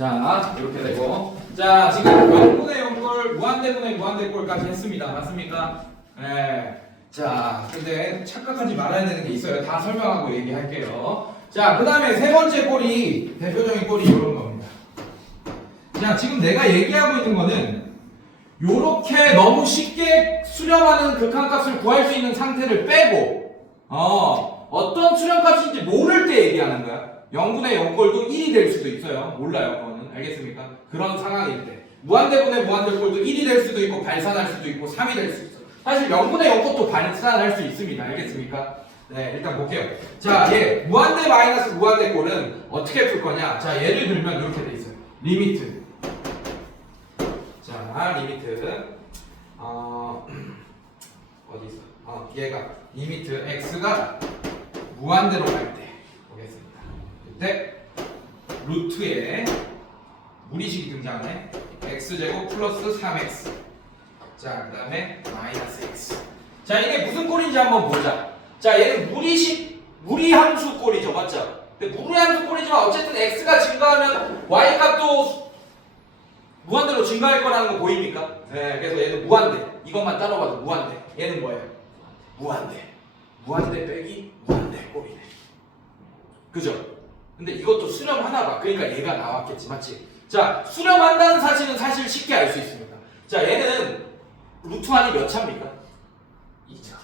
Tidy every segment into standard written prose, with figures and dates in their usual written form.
자, 이렇게 되고. 자, 지금 0분의 0골, 무한대분의 무한대골까지 했습니다. 맞습니까? 네. 자, 근데 착각하지 말아야 되는 게 있어요. 다 설명하고 얘기할게요. 자, 그 다음에 세 번째 꼴이, 대표적인 꼴이 이런 겁니다. 자, 지금 내가 얘기하고 있는 거는 요렇게 너무 쉽게 수렴하는 극한값을 구할 수 있는 상태를 빼고 어떤 수렴값인지 모를 때 얘기하는 거야. 0분의 0꼴도 1이 될 수도 있어요. 몰라요, 그거는. 알겠습니까? 그런 상황일 때. 무한대분의 무한대꼴도 1이 될 수도 있고 발산할 수도 있고 3이 될 수 있어. 사실 0분의 0꼴도 발산할 수 있습니다. 알겠습니까? 네, 일단 볼게요. 자, 얘 무한대 마이너스 무한대꼴은 어떻게 풀 거냐? 자, 예를 들면 이렇게 돼 있어요. 리미트. 자, 리미트. 어디 있어? 얘가 리미트 x가 무한대로 갈 때 보겠습니다. 그때 루트에 무리식이 등장해. x제곱 플러스 3x. 자, 그 다음에 마이너스 x. 자, 이게 무슨 꼴인지 한번 보자. 자, 얘는 무리함수 꼴이죠, 맞죠? 근데 무리함수 꼴이지만 어쨌든 x가 증가하면 y 값도 무한대로 증가할 거라는 거 보입니까? 네, 그래서 얘는 무한대. 이것만 따로 봐도 무한대. 얘는 뭐예요? 무한대. 무한대 빼기 무한대 꼴이네. 그죠? 근데 이것도 수렴하나 봐. 그러니까 얘가 나왔겠지, 맞지? 자, 수렴한다는 사실은 사실 쉽게 알 수 있습니다. 자, 얘는 루트환이 몇 차입니까?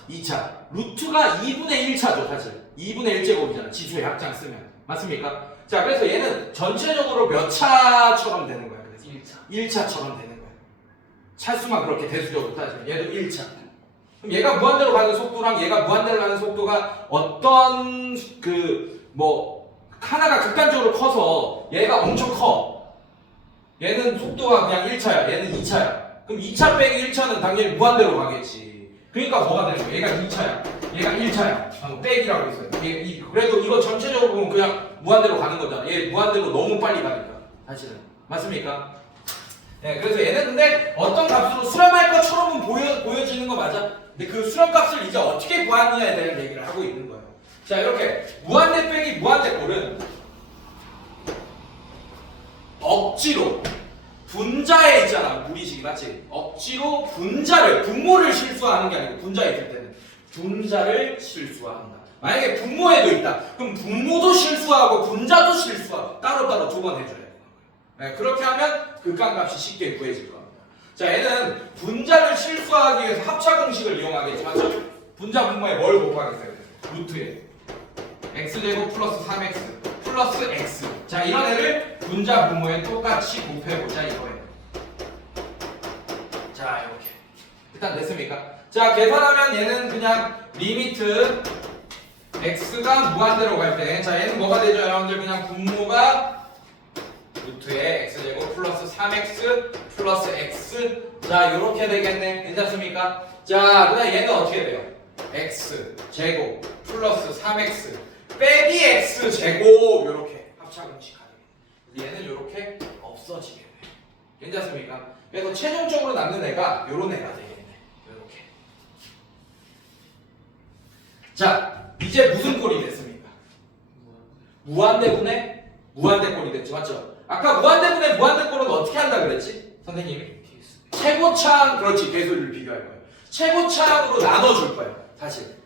2차. 루트가 2분의 1차죠, 사실. 2분의 1제곱이잖아. 지수의 약장 쓰면. 맞습니까? 자, 그래서 얘는 전체적으로 몇 차처럼 되는 거야? 그래서 1차처럼 되는 거야. 차수만 그렇게 대수적으로 따지면 얘도 1차. 그럼 얘가 무한대로 가는 속도랑 얘가 무한대로 가는 속도가 어떤 하나가 극단적으로 커서 얘가 엄청 커. 얘는 속도가 그냥 1차야. 얘는 2차야. 그럼 2차 빼기 1차는 당연히 무한대로 가겠지. 그러니까 뭐가 되는 거야? 얘가 2차야. 얘가 1차야. 빼기라고 했어요. 그래도 이거 전체적으로 보면 그냥 무한대로 가는 거잖아. 얘 무한대로 너무 빨리 가니까. 사실은. 맞습니까? 네, 그래서 얘는 근데 어떤 값으로 수렴할 것처럼은 보여지는 거 맞아? 근데 그 수렴값을 이제 어떻게 구하느냐에 대한 얘기를 하고 있는 거예요. 자, 이렇게 무한대 빼기 무한대 꼴은 억지로 분자에 있잖아, 무리식이. 맞지? 억지로 분모를 실수하는 게 아니고 분자에 있을 때는 분자를 실수한다. 만약에 분모에도 있다. 그럼 분모도 실수하고 분자도 실수하고 따로따로 두 번 해줘야 돼. 네, 그렇게 하면 극한값이 쉽게 구해질 겁니다. 자, 얘는 분자를 실수하기 위해서 합차 공식을 이용하겠죠. 맞죠? 분자 분모에 뭘 곱하겠어요? 루트에 x제곱 플러스 3x 플러스 x. 자, 이런 애를 분자 분모에 똑같이 곱해보자 이거예요. 자, 이렇게 일단 됐습니까? 자, 계산하면 얘는 그냥 리미트 x가 무한대로 갈 때, 자, 얘는 뭐가 되죠, 여러분들? 그냥 분모가 루트에 x제곱 플러스 3x 플러스 x. 자, 요렇게 되겠네. 괜찮습니까? 자, 그다음 얘는 어떻게 돼요? x제곱 플러스 3x 빼기 x제곱. 요렇게 합차공식 하게. 얘는 요렇게 없어지겠네. 괜찮습니까? 그래서 최종적으로 남는 애가 요런 애가 되겠네. 요렇게. 자, 이제 무슨 꼴이 됐습니까? 무한대분의 무한대꼴이 됐죠. 맞죠? 아까 무한대분의 무한대꼴은 어떻게 한다 그랬지? 선생님이? 최고차항, 그렇지, 개수를 비교할 거예요. 최고차항으로 나눠줄 거예요. 사실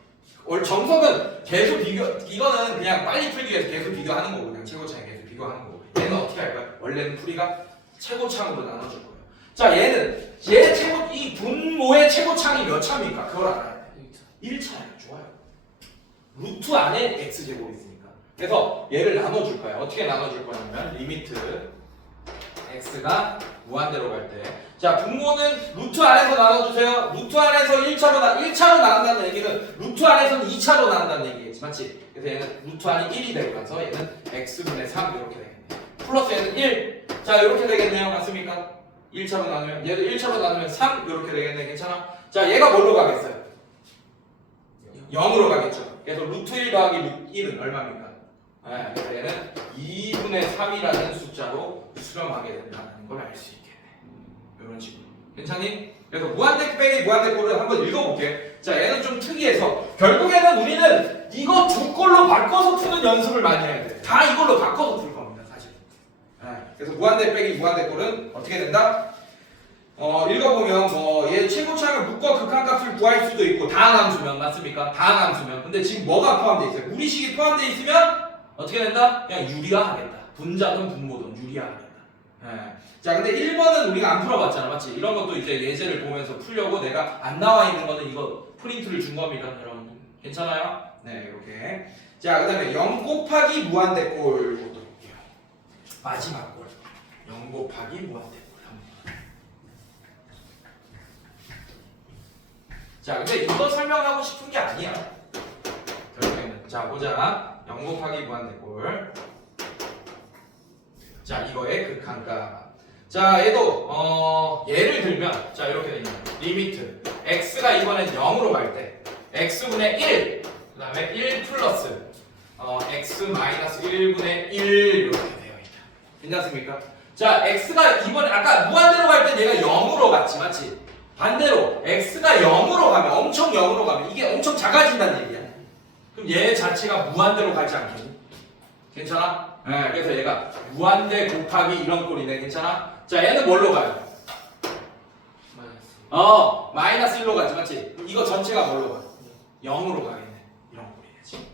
정석은 개수 비교, 이거는 그냥 빨리 풀기 위해서 개수 비교하는 거고, 그냥 최고차항 개수 비교하는 거고. 얘는 어떻게 할 거야? 원래는 풀이가 최고차항으로 나눠줄 거예요. 자, 얘는 이 분모의 최고차항이 몇 차입니까? 그걸 알아야 돼. 1차예요. 좋아요. 루트 안에 x제곱이 있으니까. 그래서 얘를 나눠줄 거야. 어떻게 나눠줄 거냐면 리미트 x가 무한대로 갈 때, 자, 분모는 루트 안에서 나눠주세요. 루트 안에서 1차로 나눈다는 얘기는 루트 안에서는 2차로 나눈다는 얘기겠지, 맞지? 그래서 얘는 루트 안이 1이 되고 나서 얘는 x분의 3 이렇게 되겠네. 플러스 얘는 1. 자, 이렇게 되겠네요. 맞습니까? 1차로 나누면, 얘도 1차로 나누면 3 이렇게 되겠네. 괜찮아? 자, 얘가 뭘로 가겠어요? 0으로 가겠죠. 그래서 루트 1 더하기 루트 1은 얼마입니까? 네, 그래서 얘는 2분의 3이라는 숫자로 수렴하게 된다는 걸 알 수 있겠네. 이런 식으로. 괜찮니? 그래서 무한대 빼기 무한대 꼴을 한번 읽어볼게. 자, 얘는 좀 특이해서 결국에는 우리는 이거 두 꼴로 바꿔서 푸는 연습을 많이 해야 돼. 다 이걸로 바꿔서 풀 겁니다, 사실. 네. 그래서 무한대 빼기 무한대꼴은 어떻게 된다? 읽어보면 뭐 얘 최고차항을 묶어 극한값을 구할 수도 있고 다항함수면 맞습니까? 다항함수면. 근데 지금 뭐가 포함되어 있어요? 무리식이 포함되어 있으면 어떻게 된다? 그냥 유리화하겠다. 분자든 분모든 유리화하겠다. 예. 자, 근데 1번은 우리가 안 풀어봤잖아, 맞지? 이런 것도 이제 예제를 보면서 풀려고 내가 안 나와 있는 거는 이거 프린트를 준 겁니다, 여러분. 괜찮아요? 네, 이렇게. 자, 그 다음에 0 곱하기 무한대꼴 이것도 볼게요. 마지막 꼴. 0 곱하기 무한대꼴. 자, 근데 이거 설명하고 싶은 게 아니야. 결국에는. 자, 보자. 0 곱하기 무한대꼴. 자, 이거의 극한값. 자, 얘도 예를 들면 자, 이렇게 되냐. 리미트 x가 이번엔 0으로 갈 때 x분의 1, 그 다음에 1 플러스 x 마이너스 1분의 1 이렇게 되어 있다. 괜찮습니까? 자, x가 이번에 아까 무한대로 갈 때 얘가 0으로 갔지, 맞지? 반대로 x가 0으로 가면 엄청 0으로 가면 이게 엄청 작아진다는 얘기야. 그럼 얘 자체가 무한대로 가지 않겠니? 괜찮아? 네, 그래서 얘가 무한대 곱하기 이런 꼴이네. 괜찮아? 자, 얘는 뭘로 가요? 마이너스 1로 가지, 맞지? 이거 전체가 뭘로 가? 0으로 가겠네. 이런 꼴이네, 지금.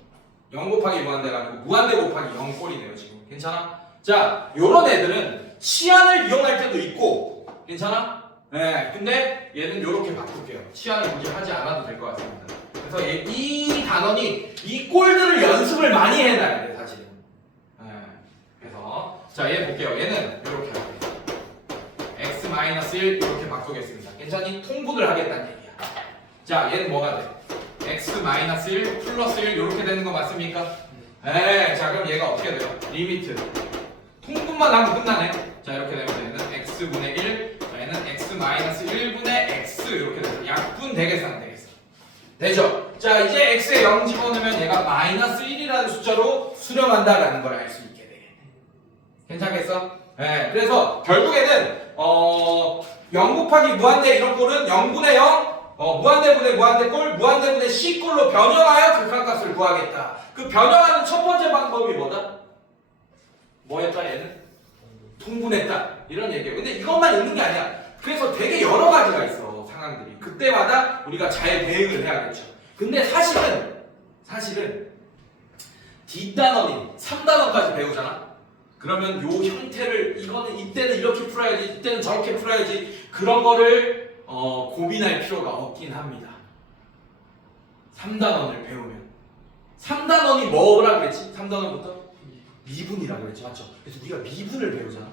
0 곱하기 무한대가 아니고 무한대 곱하기 0 꼴이네요, 지금. 괜찮아? 자, 요런 애들은 치안을 이용할 때도 있고, 괜찮아? 네, 근데 얘는 요렇게 바꿀게요. 치안을 굳이 하지 않아도 될 것 같습니다. 그래서 이 단원이 이 꼴들을 연습을 많이 해놔야 돼, 사실은. 네, 그래서 자, 얘 볼게요. 얘는 요렇게 할게요. x-1 이렇게 바꾸겠습니다. 괜찮니? 통분을 하겠다는 얘기야. 자, 얘는 뭐가 돼? x-1 플러스 1 이렇게 되는 거 맞습니까? 네. 자, 그럼 얘가 어떻게 돼요? 리미트 통분만 하면 끝나네. 자, 이렇게 되면 얘는 x분의 1, 자, 얘는 x-1분의 x 이렇게 돼서 약분 되겠어, 안 되겠어? 되죠? 자, 이제 x에 0 집어넣으면 얘가 마이너스 1이라는 숫자로 수렴한다라는 걸 알 수 있게 되겠네. 괜찮겠어? 네, 그래서 결국에는 0 곱하기 무한대 이런 꼴은 0분의 0, 무한대분의 무한대꼴, 무한대분의 C꼴로 변형하여 극한값을 구하겠다. 그 변형하는 첫 번째 방법이 뭐다? 뭐였다 얘는? 통분했다. 이런 얘기예요. 근데 이것만 있는 게 아니야. 그래서 되게 여러 가지가 있어, 상황들이. 그때마다 우리가 잘 대응을 해야겠죠. 근데 사실은 D단원인 3단원까지 배우잖아? 그러면 요 형태를 이거는 이때는 이렇게 풀어야지, 이때는 저렇게 풀어야지 그런 거를 고민할 필요가 없긴 합니다. 3단원을 배우면 3단원이 뭐라 그랬지? 3단원부터 미분이라고 그랬지, 맞죠? 그래서 우리가 미분을 배우잖아.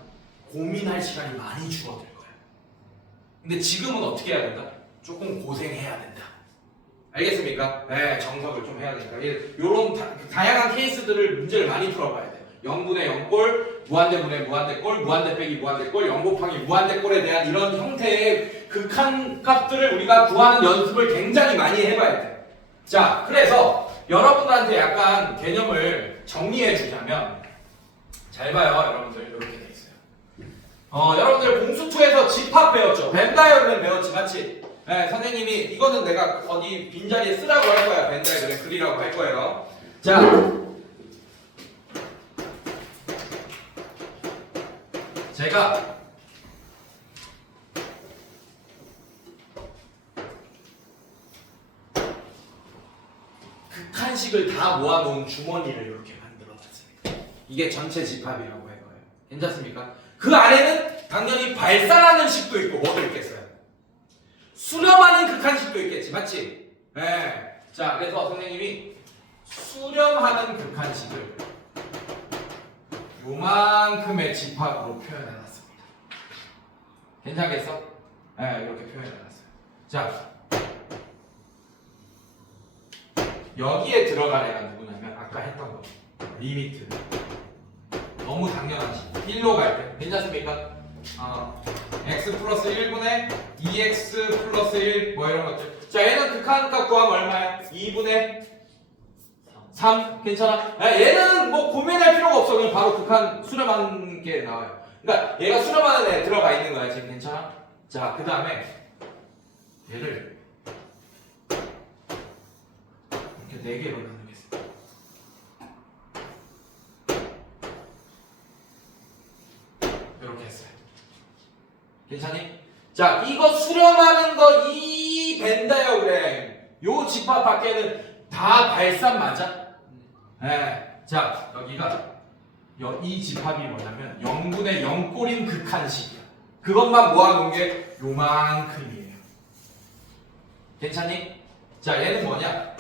고민할 시간이 많이 줄어들 거야. 근데 지금은 어떻게 해야 된다? 조금 고생해야 된다. 알겠습니까? 네, 정석을 좀 해야 되니까 이런 다양한 케이스들을 문제를 많이 풀어봐야 돼요. 0분의 0꼴, 무한대분의 무한대꼴, 무한대 빼기 무한대꼴, 0 곱하기 무한대꼴에 대한 이런 형태의 극한값들을 우리가 구하는 연습을 굉장히 많이 해봐야 돼요. 자, 그래서 여러분들한테 약간 개념을 정리해 주자면 잘 봐요, 여러분들. 이렇게 돼 있어요. 여러분들 공수2에서 집합 배웠죠? 벤 다이어그램 배웠지, 맞지? 네, 선생님이 이거는 내가 어디 빈자리에 쓰라고 할 거야. 벤 다이어그램 그리라고 할 거예요. 자, 제가 극한식을 다 모아놓은 주머니를 이렇게 만들어봤습니다. 이게 전체 집합이라고 할 거예요. 괜찮습니까? 그 안에는 당연히 발산하는 식도 있고 뭐도 있겠어요. 수렴하는 극한식도 있겠지, 맞지? 네. 자, 그래서 선생님이 수렴하는 극한식을 요만큼의 집합으로 표현해놨습니다. 괜찮겠어? 네, 이렇게 표현해놨어요. 자, 여기에 들어갈 애가 누구냐면 아까 했던 거 리미트. 너무 당연하지. 1로 갈 때. 괜찮습니까? x 플러스 1분의 2x 플러스 1 뭐 이런 것들. 자, 얘는 극한값 구하면 얼마야? 2분의 3. 괜찮아? 얘는 뭐 고민할 필요가 없어. 그냥 바로 극한 수렴하는 게 나와요. 그러니까 얘가 수렴하는 애 들어가 있는 거야. 지금 괜찮아? 자, 그 다음에 얘를 이렇게 4개로 나누겠습니다. 괜찮니? 자, 이거 수렴하는 거 이 벤 다이어그램 요 집합 밖에는 다 발산 맞아? 네. 자, 여기가 이 집합이 뭐냐면 0분의 0꼴인 극한식이야. 그것만 모아놓은 게 요만큼이에요. 괜찮니? 자, 얘는 뭐냐?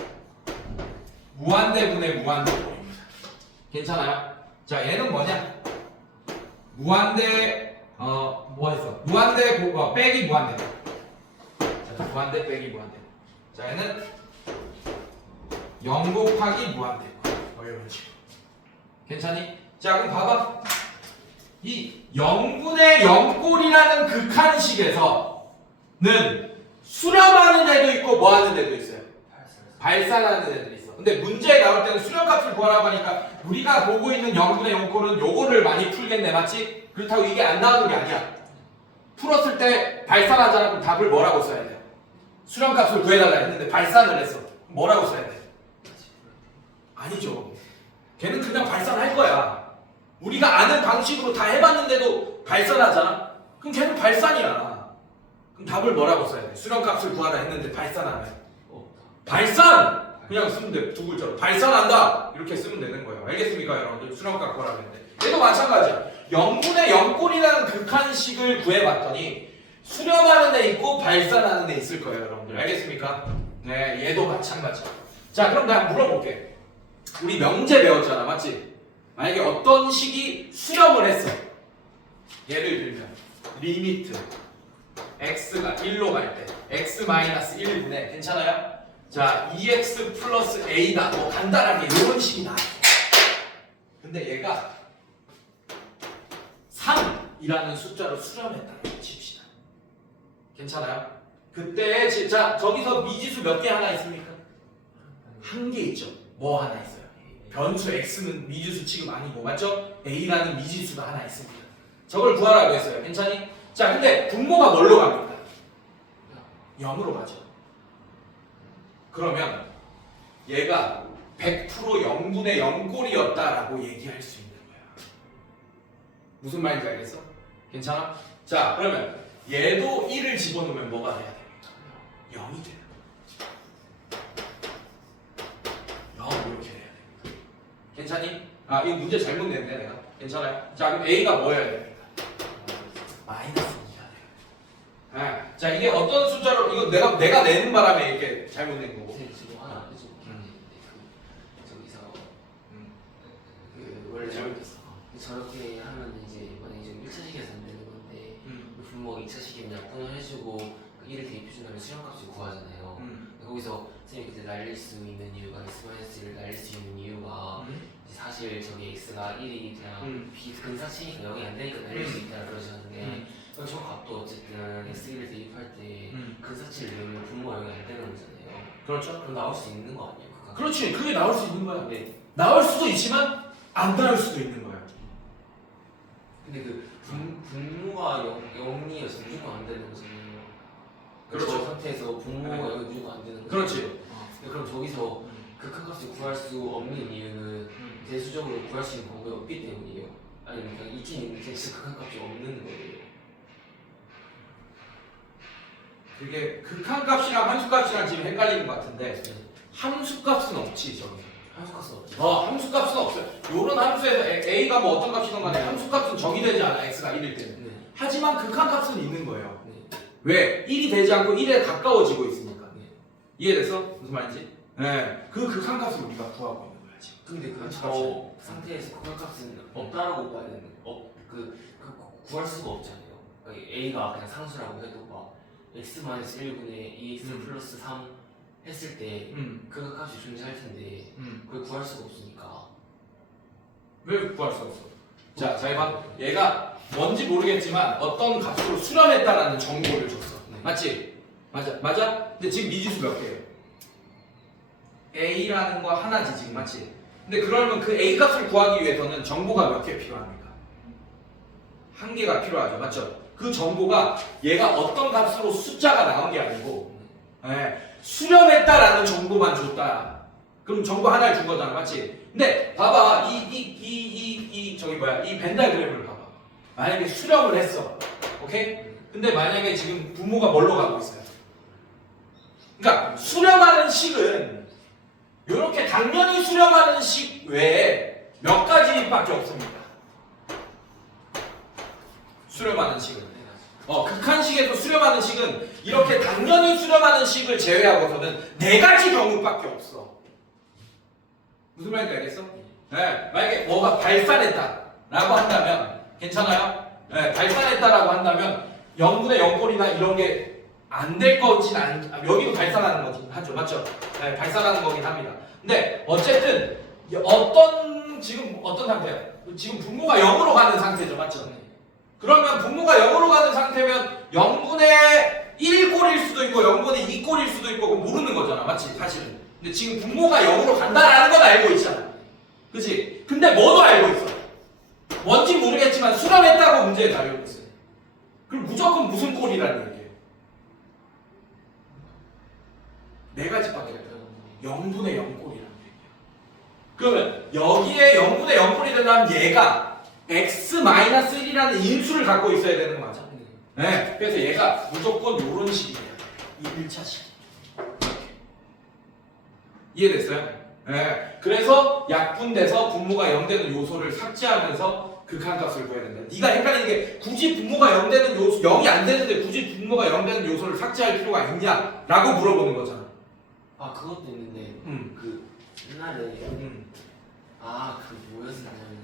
무한대분의 무한대꼴입니다. 괜찮아요? 자, 얘는 뭐냐? 무한대 뭐 했어? 무한대 빼기 무한대. 자, 무한대 빼기 무한대. 자, 얘는 0 곱하기 무한대. 이런 식으로. 괜찮니? 자, 그럼 봐봐. 이 0분의 0꼴이라는 극한식에서는 수렴하는 애도 있고 뭐 하는 애도 있어요? 발산하는 애들이 있어. 근데 문제에 나올 때는 수렴값을 구하라고 하니까 우리가 보고 있는 0분의 0꼴은 요거를 많이 풀겠네, 맞지? 그렇다고 이게 안 나오는 게 아니야. 풀었을 때 발산하잖아. 그럼 답을 뭐라고 써야 돼? 수렴값을 구해달라 했는데 발산을 했어. 뭐라고 써야 돼? 아니죠. 걔는 그냥 발산할 거야. 우리가 아는 방식으로 다 해봤는데도 발산하잖아. 그럼 걔는 발산이야. 그럼 답을 뭐라고 써야 돼? 수렴값을 구하라 했는데 발산하면 발산! 그냥 쓰면 돼. 두 글자로 발산한다 이렇게 쓰면 되는 거예요. 알겠습니까 여러분들? 수렴값 구하라 했는데 얘도 마찬가지야. 0분의 0꼴이라는 극한식을 구해봤더니 수렴하는 애 있고 발산하는 애 있을 거예요 여러분들. 알겠습니까? 네, 얘도 마찬가지야. 자, 그럼 나 물어볼게. 우리 명제 배웠잖아, 맞지? 만약에 어떤 식이 수렴을 했어. 예를 들면 리미트 x가 1로 갈 때 x-1분의 괜찮아요? 자, 2x 플러스 a다. 뭐 간단하게 이런 식이 나와. 근데 얘가 3이라는 숫자로 수렴했다고 칩시다. 괜찮아요? 그때 자, 저기서 미지수 몇 개 하나 있습니까? 한 개 있죠. 뭐 하나 있어요? 변수 x는 미지수 취급 아니고 맞죠? a라는 미지수가 하나 있습니다. 저걸 구하라고 했어요. 괜찮니? 자, 근데 분모가 뭘로 갑니까? 0으로 가죠. 그러면 얘가 100% 0분의 0꼴이었다라고 얘기할 수 있는 거야. 무슨 말인지 알겠어? 괜찮아? 자, 그러면 얘도 1을 집어넣으면 뭐가 돼야 됩니까? 0이 돼요. 0 이렇게 돼야 됩니다. 괜찮니? 아, 이 문제 잘못 냈네 내가. 괜찮아요? 자, 그럼 A가 뭐여야 됩니까? 마이너스 2가 돼요. 아, 자, 이게 어떤 숫자로 이거 내가 내는 바람에 이렇게 잘못 낸 거고. 지금 하나 저기서 원래 잘못했어. 저렇게 하면 이제 만약에 지금 1차식에서 안 되는 건데 분모가 2차식이면 약분을 해주고 그 1을 대입해준다면 수렴값을 구하잖아요. 거기서 선생님이 그때 날릴 수 있는 이유가 x-1을 날릴 수 있는 이유가 이제 사실 저기 x가 1이 그냥 근사치니까 0이 안 되니까 날릴 수 있다 그러셨는데 그럼 저 값도 어쨌든 x1을 대입할 때 근사치를 넣으면 분모 0이 안 되는 거잖아요. 그렇죠? 그럼 나올 수 있는 거 아니에요? 그렇지. 그게 나올 수 있는 거야. 네. 나올 수도 있지만 안 나올 수도 있는 거야. 근데 그 분모가 0이어서 무조건 안 되는 거잖아요. 그렇죠. 그 상태에서 분모가 0이 무조건 안 되는 거죠. 그렇지. 근데 그럼 저기서 극한값을 구할 수 없는 이유는 대수적으로 구할 수 있는 방법이 없기 때문이에요? 아니면 그냥 있긴 있는데 진짜 극한값이 없는 거예요? 그게 극한값이랑 함수값이랑 지금 헷갈리는 것 같은데 함수값은 없지 저기. 함수값은 없죠. 함수값은 없어요. 요런 함수에서 a가 뭐 어떤 값이든 간에 함수값은 정의되지 않아. x가 1일 때는. 네. 하지만 극한값은 있는 거예요. 네. 왜? 1이 되지 않고 1에 가까워지고 있으니까. 네. 이해됐어? 무슨 말인지? 네. 그 극한값을 우리가 구하고 있는 거야 지금. 근데 저 상태에서 극한값은 없다라고 봐야 되는 구할 수가 없잖아요. 그러니까 a가 그냥 상수라고 해도 막 x-1분의 2x 플러스 3 했을 때 극한값이 존재할 텐데 그걸 구할 수가 없으니까. 왜 구할 수 없어? 자, 잘 봐. 얘가 뭔지 모르겠지만 어떤 값으로 수렴했다라는 정보를 줬어. 네. 맞지? 맞아? 근데 지금 미지수 몇 개예요? a라는 거 하나지 지금, 맞지? 근데 그러면 그 a 값을 구하기 위해서는 정보가 몇 개 필요합니까? 한 개가 필요하죠, 맞죠? 그 정보가 얘가 어떤 값으로 숫자가 나온 게 아니고 수렴했다라는 정보만 줬다. 그럼 정보 하나를 준 거잖아, 맞지? 근데 봐봐, 이 벤 다이어그램을 봐봐. 만약에 수렴을 했어, 오케이? 근데 만약에 지금 분모가 뭘로 가고 있어요? 그러니까 수렴하는 식은 이렇게 당연히 수렴하는 식 외에 몇 가지밖에 없습니다. 수렴하는 식은 극한식에서 수렴하는 식은 이렇게 당연히 수렴하는 식을 제외하고서는 4가지 경우밖에 없어. 무슨 말인지 알겠어? 네, 만약에 뭐가 발산했다라고 한다면 괜찮아요? 네, 발산했다라고 한다면 0분의 0꼴이나 이런 게 안 될 거진 여기도 발산하는 거지 하죠, 맞죠? 네, 발산하는 거긴 합니다. 근데 어쨌든 지금 어떤 상태야? 지금 분모가 0으로 가는 상태죠, 맞죠? 그러면 분모가 0으로 가는 상태면 0분의 1꼴일 수도 있고 0분의 2꼴일 수도 있고 그건 모르는 거잖아, 맞지? 사실은. 근데 지금 분모가 0으로 간다라는 건 알고 있잖아. 그치? 근데 뭐도 알고 있어. 뭔지 모르겠지만 수렴했다고 문제에 달려고 있어요. 그럼 무조건 무슨 꼴이라는 얘기예요? 4가지밖에 없어요. 0분의 0꼴이라는 얘기예요. 그러면 여기에 0분의 0꼴이 되려면 얘가 x-1이라는 인수를 갖고 있어야 되는 거 맞아? 네. 그래서 얘가 무조건 이런 식이에요. 이 1차식. 이해됐어요? 네. 그래서 약분돼서 분모가 0 되는 요소를 삭제하면서 극한값을 구해야 된다. 네가 헷갈리는 게 굳이 분모가 0 되는 요소, 0이 안 되는데 굳이 분모가 0 되는 요소를 삭제할 필요가 있냐? 라고 물어보는 거잖아. 아 그것도 있는데 그 옛날에 그 뭐였냐면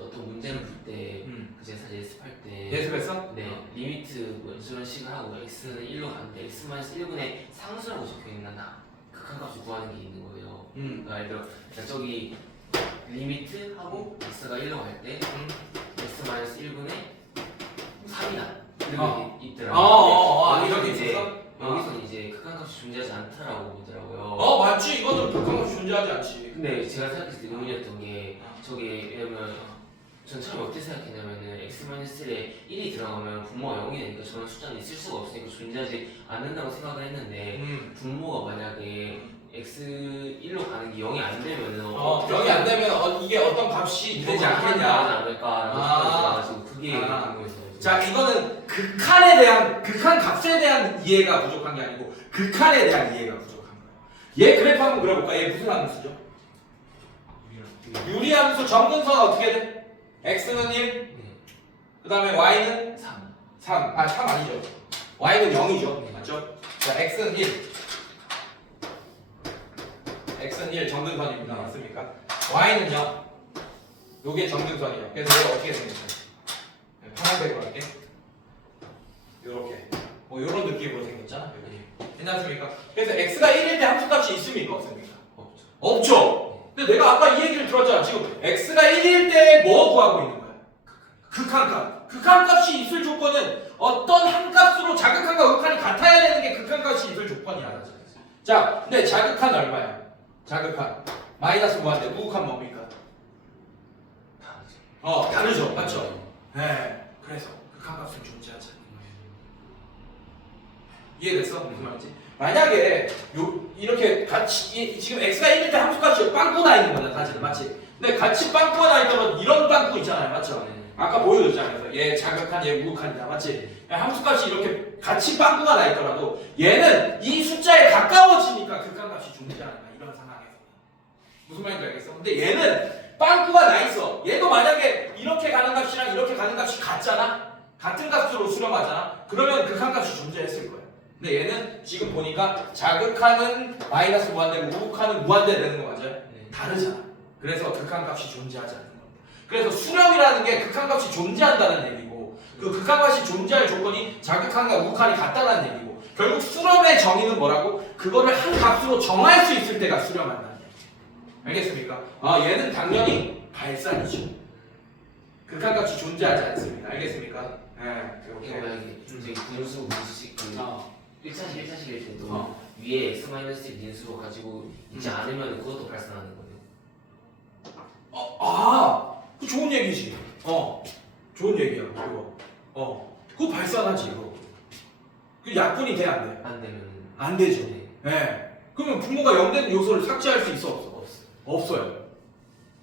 어떤 문제를 풀때 제가 사실 예습할 때 예습했어? 네 리미트 뭐 이런 식을 하고 x는 1로 가는데 x-1분의 상수라고 적혀있는 극한값을 구하는 게 있는 거예요. 그러니까 예를 들어 저기 리미트 하고 x가 1로 갈 때 x-1분의 3이다 이렇게 있더라고요. 여기서 이제 극한값이 존재하지 않다라고 보더라고요. 맞지. 이거는 극한값이 존재하지 않지. 근데 제가 생각했을 때 의문이었던 게 저게 왜냐면 전 처음에 어떻게 생각했냐면은 x-1에 1이 들어가면 분모가 0이 되니까 저런 숫자는 있을 수가 없으니까 존재하지 않는다고 생각을 했는데 분모가 만약에 x1로 가는 게 0이 안 되면은 0이 안 되면 이게 어떤 값이 되지 않겠냐. 않을까라고 생각해서 그게 궁금했어요. 자, 이거는 극한 값에 대한 이해가 부족한 게 아니고 극한에 대한 이해가 부족한 거예요. 얘 그래프 한번 그려볼까? 얘 무슨 함수죠? 유리함수 정근선 어떻게 돼? x는 1, 그 다음에 y는 3. 3 아니죠. y는 0이죠. 맞죠? 자, x는 1. x는 1 정근선입니다. 맞습니까? y는요? 요게 정근선이에요. 그래서 이거 어떻게 생겼어요? 파란색으로 할게. 요렇게. 뭐 요런 느낌으로 생겼잖아. 여기. 괜찮습니까? 그래서 x가 1일 때 함수값이 있습니까? 없습니까? 없죠. 근데 내가 아까 이 얘기를 들었잖아. 지금 x가 1일 때 뭐 구하고 있는 거야? 극한값. 극한값이 있을 조건은 어떤 한 값으로 자극한과 극한이 같아야 되는 게 극한값이 있을 조건이야. 자, 근데 자극한 얼마야? 자극한 마이너스 무한대, 무극한 뭡니까? 다르죠. 맞죠? 네. 그래서 극한값은 존재하지 않는 거예요. 이해됐어? 무슨 말인지? 만약에 이렇게 같이 지금 x가 1일 때 함수값이 빵꾸 나 있는 거잖아, 사실은. 맞지? 근데 같이 빵꾸가 나 있다면 이런 빵꾸 있잖아요. 맞죠? 아까 보여줬잖아요. 얘 자극한, 얘 무극한이다. 맞지? 함수값이 이렇게 같이 빵꾸가 나 있더라도 얘는 이 숫자에 가까워지니까 극한값이 존재하는 거야. 이런 상황에서. 무슨 말인지 알겠어? 근데 얘는 빵꾸가 나 있어. 얘도 만약에 이렇게 가는 값이랑 이렇게 가는 값이 같잖아? 같은 값으로 수렴하잖아? 그러면 극한값이 존재했을 거야. 근데 얘는 지금 보니까 자극하는 마이너스 무한대고 무극하는 무한대 되는 거 맞아요? 다르잖아. 그래서 극한값이 존재하지 않는 겁니다. 그래서 수렴이라는 게 극한값이 존재한다는 얘기고 그 극한값이 존재할 조건이 자극한과 무극한이 같다는 얘기고 결국 수렴의 정의는 뭐라고? 그거를 한 값으로 정할 수 있을 때가 수렴한다는 얘기. 알겠습니까? 얘는 당연히 발산이죠. 극한값이 존재하지 않습니다. 알겠습니까? 네. 이렇게 만약에 저희 분수 문수식 1차식일 때도 위에 x-1 인수로 가지고 있지 않으면 그것도 발산하는 거예요. 그 좋은 얘기지. 좋은 얘기야. 그거 발산하지. 그 약분이 돼, 안 돼? 안 되면 안 되죠. 네. 네. 그러면 분모가 0 되는 요소를 삭제할 수 있어, 없어? 없어요.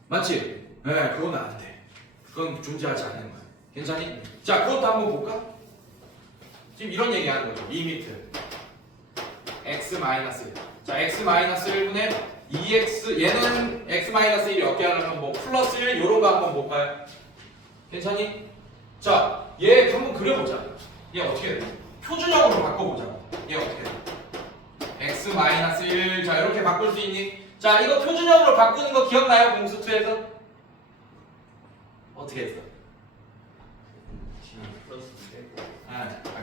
맞지? 네, 그건 안 돼. 그건 존재하지 않는 거야. 괜찮니? 자, 그것도 한번 볼까? 지금 이런 얘기 하는 거죠. 리미트 x-1. 자, x-1분의 2x, 얘는 x-1이 어떻게 하려면 뭐 플러스 1 요런 거 한번 볼까요? 괜찮니? 자, 얘 한번 그려보자. 얘 어떻게 돼? 표준형으로 바꿔보자. 얘 어떻게 돼? x-1. 자, 이렇게 바꿀 수 있니? 자, 이거 표준형으로 바꾸는 거 기억나요? 공수2에서? 어떻게 했어?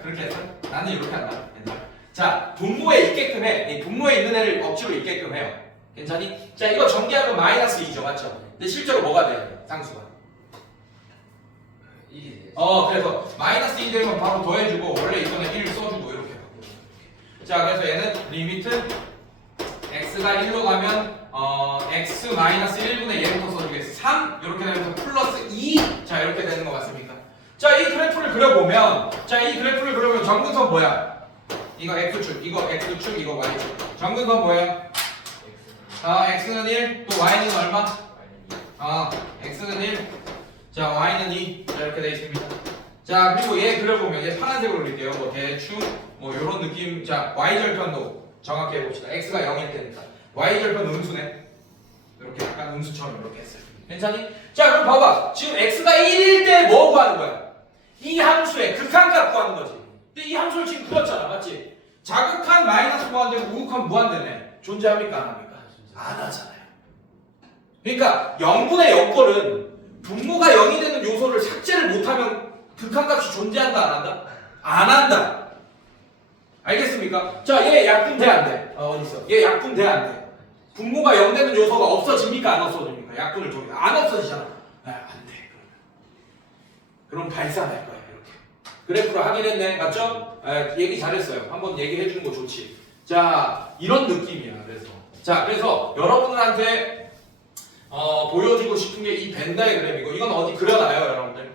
그렇게 했어? 나는 이렇게 한다. 옛날. 자, 분모에 있게끔 해. 이 분모에 있는 애를 억지로 있게끔 해요. 괜찮니? 자, 이거 전개하면 마이너스 2죠, 맞죠? 근데 실제로 뭐가 돼야 돼? 상수가. 1이 돼요. 그래서 마이너스 2 되면 바로 더해주고 원래 있던 애 1 써주고 이렇게 바꾸죠. 자, 그래서 얘는 리미트 x가 1로 가면 x 마이너스 1분의 얘부터 써주겠어. 3 이렇게 되면서 플러스 2. 자, 이렇게 되는 거 맞습니까? 자, 이 그래프를 그려보면, 정근선 뭐야? 이거 x축, 이거 x축, 이거 y축. 정근선 뭐야? x는 1, 또 y는 얼마? x는 1, 자, y는 2. 자, 이렇게 되어 있습니다. 자, 그리고 얘 그려보면, 얘 파란색으로 그릴게요. 뭐 대충, 뭐 요런 느낌. 자, y절편도 정확히 해봅시다. x가 0일 테니까. y절편 음수네. 이렇게 약간 음수처럼 이렇게 했어요. 괜찮니? 자, 그럼 봐봐. 지금 x가 1일 때 뭐 구하는 거야? 이 함수의 극한값 구하는 거지. 근데 이 함수를 지금 그렸잖아, 맞지? 자극한 마이너스 무한대고 우극한 무한대네. 존재합니까, 안 합니까? 안 하잖아요. 그러니까 0분의 0 거는 분모가 0이 되는 요소를 삭제를 못하면 극한값이 존재한다, 안 한다? 안 한다. 알겠습니까? 자, 얘 약분 돼, 안 돼? 어디 있어? 얘 약분 돼, 안 돼? 분모가 0 되는 요소가 없어집니까, 안 없어집니까? 약분을 통해 안 없어지잖아. 안 돼. 그럼 발산할 거야, 이렇게. 그래프로 확인했네, 맞죠? 얘기 잘했어요. 한번 얘기해 주는 거 좋지. 자, 이런 느낌이야. 그래서 여러분들한테 보여주고 싶은 게 이 벤 다이그램이고, 이건 어디 그려놔요, 여러분들?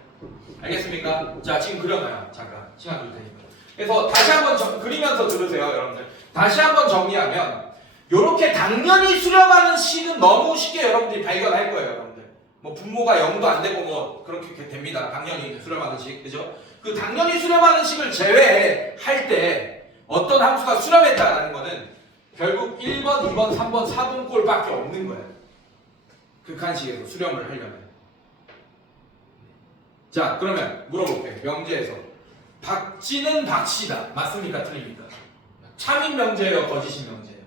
알겠습니까? 자, 지금 그려놔요. 잠깐 시간 줄 테니까. 그래서 다시 한번 그리면서 들으세요, 여러분들. 다시 한번 정리하면, 요렇게 당연히 수렴하는 식은 너무 쉽게 여러분들이 발견할 거예요, 여러분들. 뭐 분모가 0도 안 되고 뭐 그렇게 됩니다. 당연히 수렴하는 식, 그죠? 그 당연히 수렴하는 식을 제외할 때 어떤 함수가 수렴했다라는 거는 결국 1번, 2번, 3번, 4번 꼴밖에 없는 거예요. 극한식에서 수렴을 하려면. 자, 그러면 물어볼게요. 명제에서 박쥐는 박씨다. 맞습니까? 틀립니까? 참인 명제예요? 거짓인 명제예요?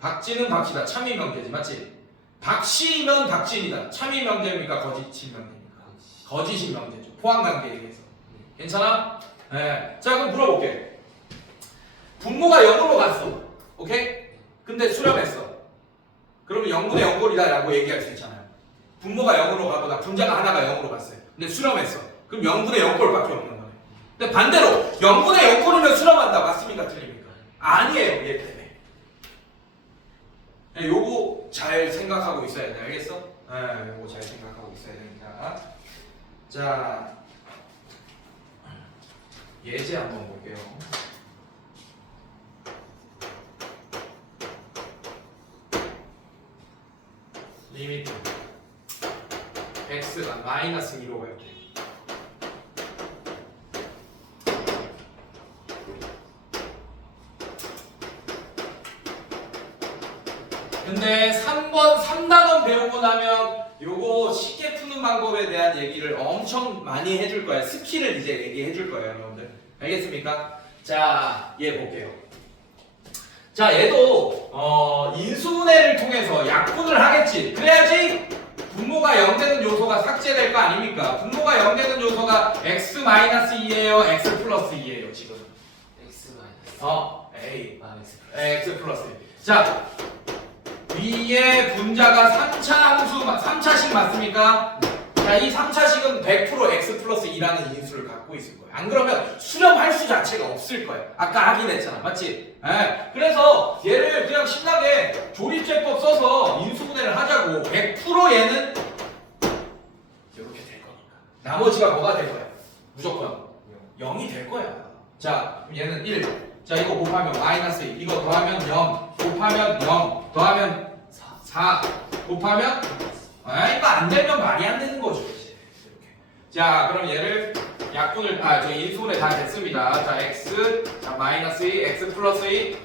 박쥐는 박씨다. 참인 명제지. 맞지? 박씨면 박쥐이다. 참인 명제입니까? 거짓인 명제입니까? 거짓인 명제죠. 포함관계에 의해서. 괜찮아? 네. 자, 그럼 물어볼게. 분모가 0으로 갔어. 오케이? 근데 수렴했어. 그러면 0분의 0꼴이다 라고 얘기할 수 있잖아요. 분모가 0으로 가거나 분자가 하나가 0으로 갔어요. 근데 수렴했어. 그럼 0분의 0꼴밖에 없는 거네. 근데 반대로 0분의 0꼴이면 수렴한다. 맞습니까? 틀립니까? 아니에요. 얘 때문에. 네, 요거 잘 생각하고 있어야 돼. 알겠어? 네, 요거 잘 생각하고 있어야 됩니다. 자, 예제 한번 볼게요. 리미트 x가 마이너스 2로 갈 때. 근데 3번 3단원 배우고 나면 요거 쉽게 푸는 방법에 대한 얘기를 엄청 많이 해줄 거예요. 스킬을 이제 얘기해 줄 거예요, 여러분들. 알겠습니까? 자, 얘 볼게요. 자, 얘도 인수분해를 통해서 약분을 하겠지. 그래야지 분모가 0 되는 요소가 삭제될 거 아닙니까? 분모가 0 되는 요소가 x-2예요, x 플러스 2예요, 지금. x 마이너스. A. x x 플러스 2. 자, 위에 분자가 3차식 맞습니까? 자, 이 3차식은 100% x 플러스 2라는 인수를 갖고 있을 거예요. 안 그러면 수렴할 수 자체가 없을 거예요. 아까 확인했잖아. 맞지? 그래서 얘를 그냥 신나게 조립제법 써서 인수분해를 하자고. 100% 얘는 이렇게 될 거니까. 나머지가 뭐가 될 거야? 무조건 0이 될 거야. 자, 그럼 얘는 1. 자, 이거 곱하면 마이너스 2. 이거 더하면 0. 곱하면 0. 더하면 4. 곱하면 이거 안 되면 말이 안 되는 거죠. 이제. 이렇게. 자, 그럼 얘를 약분을 저희 인수분해 다 됐습니다. 자, x 자 마이너스 2, x 플러스 2,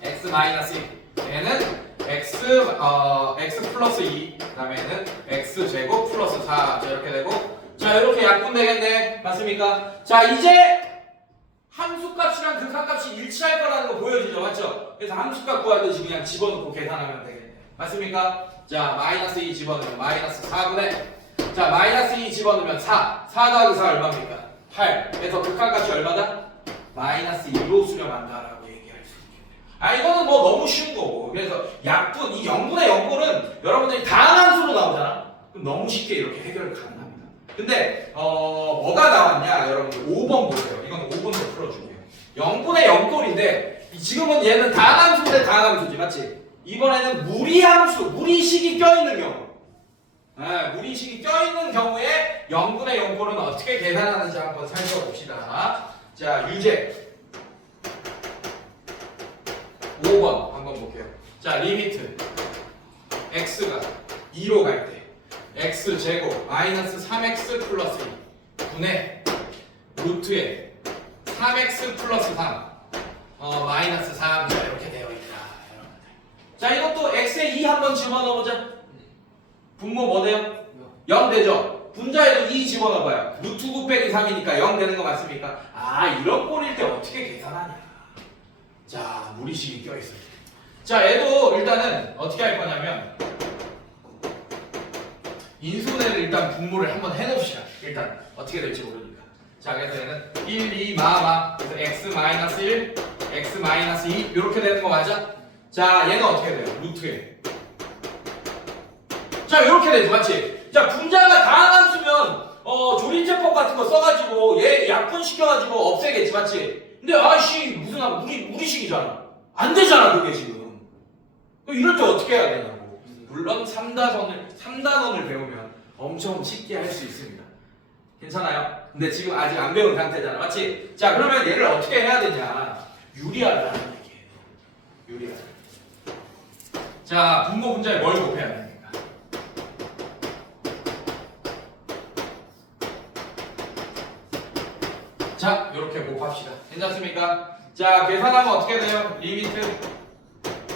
x 마이너스 2. 얘는 x 플러스 2. 그다음에 얘는 x 제곱 플러스 4. 자, 이렇게 되고 자, 이렇게 약분 되겠네. 맞습니까? 자, 이제 함수값이랑 극한값이 일치할 거라는 거 보여지죠, 맞죠? 그래서 함수값 구하듯이 그냥 집어넣고 계산하면 되겠네. 맞습니까? 자, 마이너스 2 집어넣으면 마이너스 4분의 자, 마이너스 2 집어넣으면 4 더하기 4 얼마입니까? 8 그래서 극한값이 얼마다? 마이너스 2로 수렴한다라고 얘기할 수 있겠네요. 이거는 뭐 너무 쉬운 거고 그래서 약분, 이 0분의 0꼴은 여러분들이 다항함수로 나오잖아. 그럼 너무 쉽게 이렇게 해결 가능합니다. 근데 뭐가 나왔냐? 여러분들 5번 보세요. 이건 5번으로 풀어줄게요. 0분의 0꼴인데 지금은 얘는 다항함수 대 다항함수지, 맞지? 이번에는 무리함수, 무리식이 껴있는 경우. 무리식이 껴있는 경우에 0분의 0꼴은 어떻게 계산하는지 한번 살펴봅시다. 자, 유제 5번 한번 볼게요. 자, 리미트 x가 2로 갈 때 x 제곱 마이너스 3x 플러스 2 분의 루트에 3x 플러스 3 마이너스 3 이렇게 되어 있다. 자, 이것도 x에 2 한번 집어넣어보자. 분모 뭐 돼요? 0 되죠? 분자에도 2 집어넣어봐요. 루트 9 빼기 3이니까 0 되는 거 맞습니까? 이런 꼴일 때 어떻게 계산하냐? 자, 무리식이 껴있어요. 자, 얘도 일단은 어떻게 할 거냐면 인수분해를 일단 분모를 한번 해놓읍시다. 일단 어떻게 될지 모르니까. 자, 그래서 얘는 1, 2, 그래서 x-1, x-2 이렇게 되는 거 맞아? 자, 얘는 어떻게 돼요? 루트에 자, 이렇게 되지, 맞지? 자, 분자가 다항함수면 조림제법 같은 거 써가지고 얘 약분시켜가지고 없애겠지, 맞지? 근데 무슨 무리식이잖아. 안 되잖아, 그게 지금. 이럴 때 어떻게 해야 되냐고. 물론 3단원을 배우면 엄청 쉽게 할 수 있습니다. 괜찮아요? 근데 지금 아직 안 배운 상태잖아, 맞지? 자, 그러면 얘를 어떻게 해야 되냐? 유리화를 하는 얘기예요. 유리화. 자, 분모 분자에 뭘 곱해야 됩니까? 자, 이렇게 곱합시다. 괜찮습니까? 자, 계산하면 어떻게 돼요? 리미트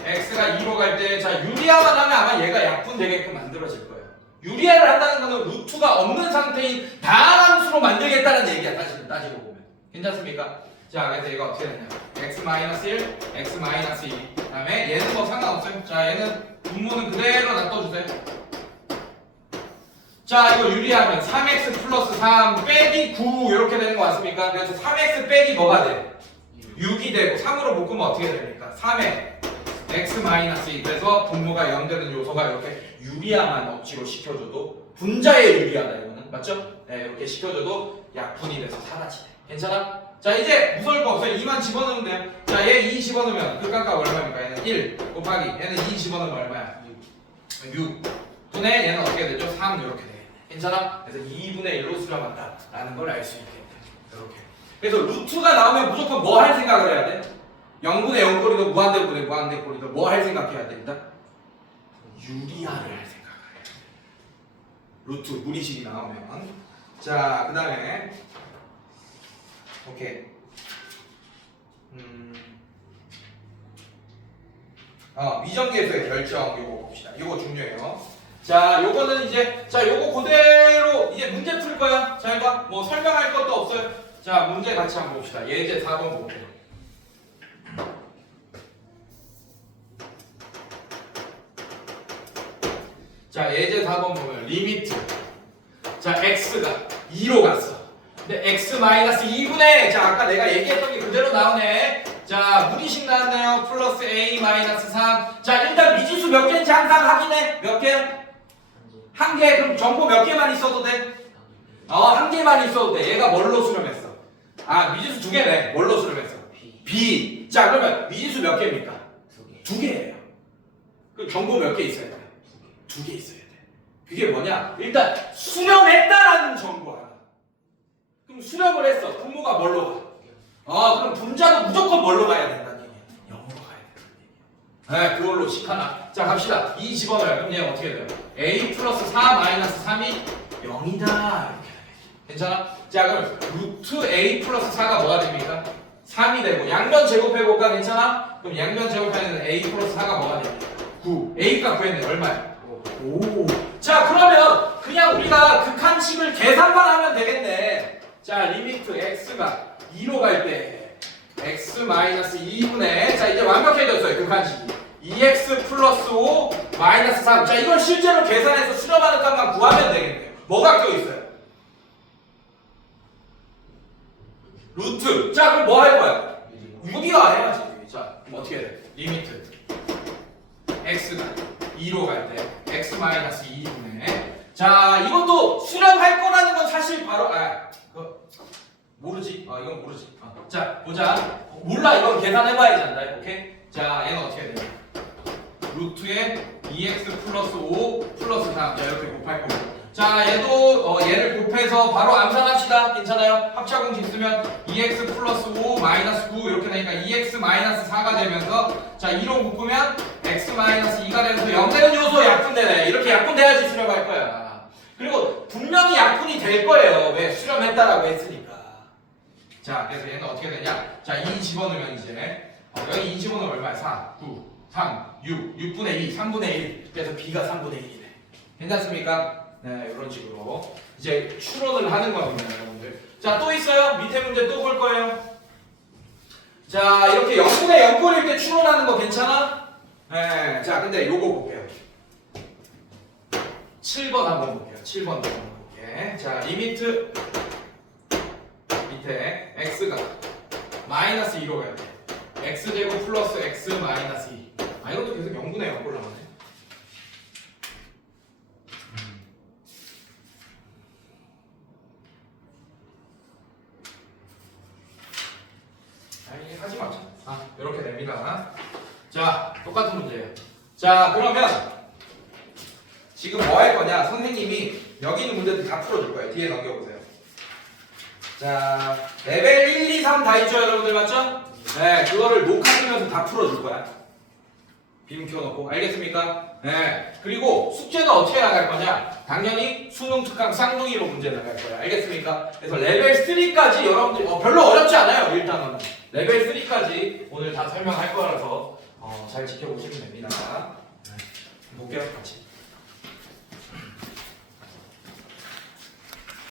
x가 2로 갈 때, 자, 유리화만 하면 아마 얘가 약분되게끔 만들어질 거예요. 유리화를 한다는 거는 루트가 없는 상태인 다항함수로 만들겠다는 얘기야, 따지고 보면. 괜찮습니까? 자, 그래서 얘가 어떻게 되냐? x-1, x-2. 그 다음에 얘는 뭐 상관없어요. 자, 얘는 분모는 그대로 놔둬주세요. 자, 이거 유리하면 3x 플러스 3 빼기 9 이렇게 되는 거 맞습니까? 그래서 3x 빼기 뭐가 돼? 6이 되고 3으로 묶으면 어떻게 됩니까? 3에 x-2 그래서 분모가 0 되는 요소가 이렇게 유리화만 억지로 시켜줘도 분자의 유리화다 이거는 맞죠? 네, 이렇게 시켜줘도 약분이 돼서 사라지네. 괜찮아? 자, 이제 무서울 거 없어요. 2만 집어넣으면 돼요. 자, 얘 2 집어넣으면 극한값 얼마입니까? 얘는 1 곱하기 얘는 2 집어넣으면 얼마야? 6 분의 얘는 어떻게 되죠? 3 이렇게 되겠네. 괜찮아? 그래서 2분의 1로 수렴한다 라는 걸 알 수 있겠네. 이렇게. 그래서 루트가 나오면 무조건 뭐 할 생각을 해야 돼? 0분의 0꼴이든 무한대꼴이든 무한대꼴이든 뭐 할 생각해야 됩니다? 유리화를 할 생각을 해야 돼. 루트 무리식이 나오면 자, 그 다음에 오케이 미정계수의 결정 요거 봅시다. 요거 중요해요. 자, 요거는 이제 자, 요거 그대로 이제 문제 풀 거야. 잘 봐. 뭐 설명할 것도 없어요. 자, 문제 같이 한번 봅시다. 예제 4번 볼게요. 자, 예제 4번 보면 리미트 자, x가 2로 갔어. 근데 x-2분의 자, 아까 내가 얘기했던 게 그대로 나오네. 자, 무리식 나왔네요. 플러스 a-3 자, 일단 미지수 몇 개인지 항상 확인해. 몇 개야? 한 개. 그럼 정보 몇 개만 있어도 돼? 한 개만 있어도 돼. 얘가 뭘로 수렴했어? 미지수 두 개네. 뭘로 수렴했어? b. 자, 그러면 미지수 몇 개입니까? 두 개예요. 그럼 정보 몇 개 있어야 돼? 두 개 있어야 돼. 그게 뭐냐? 일단 수렴했다라는 정보 하나. 그럼 수렴을 했어. 분모가 뭘로 가? 그럼 분자도 무조건 뭘로 가야 된다는 얘기야? 0으로 가야 된다는 얘기야. 네, 그걸로 식 하나. 자, 갑시다. 2 집어넣어요. 그럼 얘는 어떻게 돼요? a 플러스 4 마이너스 3이 0이다. 이렇게 되겠죠. 괜찮아? 자 그럼 루트 a 플러스 4가 뭐가 됩니까? 3이 되고 양변 제곱해볼까? 괜찮아? 그럼 양변 제곱하면 a 플러스 4가 뭐가 됩니까? 9. a가 구했네. 얼마야? 5. 자 그러면 그냥 우리가 극한식을 계산만 하면 되겠네. 자 리미트 x가 2로 갈 때 x 마이너스 2분의 자 이제 완벽해졌어요. 극한식이 2x 플러스 5 마이너스 3. 자 이걸 실제로 계산해서 수렴하는 값만 구하면 되겠네요. 뭐가 껴있어요? 루트. 자 그럼 뭐 할 거야? 6이요 안 해야지. 자 그럼 어떻게 해야 돼? 리미트 x가 2로 갈 때 x 마이너스 2분의 자 이것도 수렴할 거라는 건 사실 바로 모르지? 이건 모르지. 자 보자. 몰라. 이건 계산해봐야지 안다. 오케이? 자 얘는 어떻게 되냐? 루트에 2x 플러스 5 플러스 3. 자 이렇게 곱할 거고. 자 얘도 얘를 곱해서 바로 암산합시다. 괜찮아요? 합차공식 쓰면 2x 플러스 5 마이너스 9 이렇게 되니까 2x 마이너스 4가 되면서 자 2로 묶으면 x 마이너스 2가 되면서 0 되는 요소 약분되네. 이렇게 약분돼야지 수렴할 거야. 그리고 분명히 약분이 될 거예요. 왜? 수렴했다라고 했으니까. 자 그래서 얘는 어떻게 되냐? 자 2 집어넣으면 이제 여기 2 집어넣으면 얼마야? 4, 9, 3, 6, 6분의 2, 3분의 1. 그래서 b가 3분의 1이네. 괜찮습니까? 네, 이런 식으로 이제 추론을 하는 겁니다, 여러분들. 자, 또 있어요? 밑에 문제 또 볼 거예요. 자, 이렇게 0분의 0꼴일 때 추론하는 거 괜찮아? 네, 자, 근데 요거 볼게요. 7번 한번 볼게요. 7번 한번 볼게. 자, 리미트 밑에 x가 마이너스 2로 가야 돼. x제곱 플러스 x 마이너스 2. 이것도 계속 0분의 0꼴 나오네. 하지 마. 이렇게 됩니다. 자, 똑같은 문제예요. 자, 그러면 지금 뭐 할 거냐? 선생님이 여기 있는 문제들 다 풀어줄 거예요. 뒤에 넘겨보세요. 자, 레벨 1, 2, 3 다 있죠, 여러분들 맞죠? 네, 그거를 녹화하면서 다 풀어줄 거야. 빔 켜놓고 알겠습니까? 네. 그리고 숙제는 어떻게 나갈 거냐? 당연히 수능 특강 쌍둥이로 문제 나갈 거야. 알겠습니까? 그래서 레벨 3까지 여러분들 별로 어렵지 않아요. 일단은 레벨 3까지 오늘 다 설명할 거라서 잘 지켜보시면 됩니다. 네. 볼게요, 같이.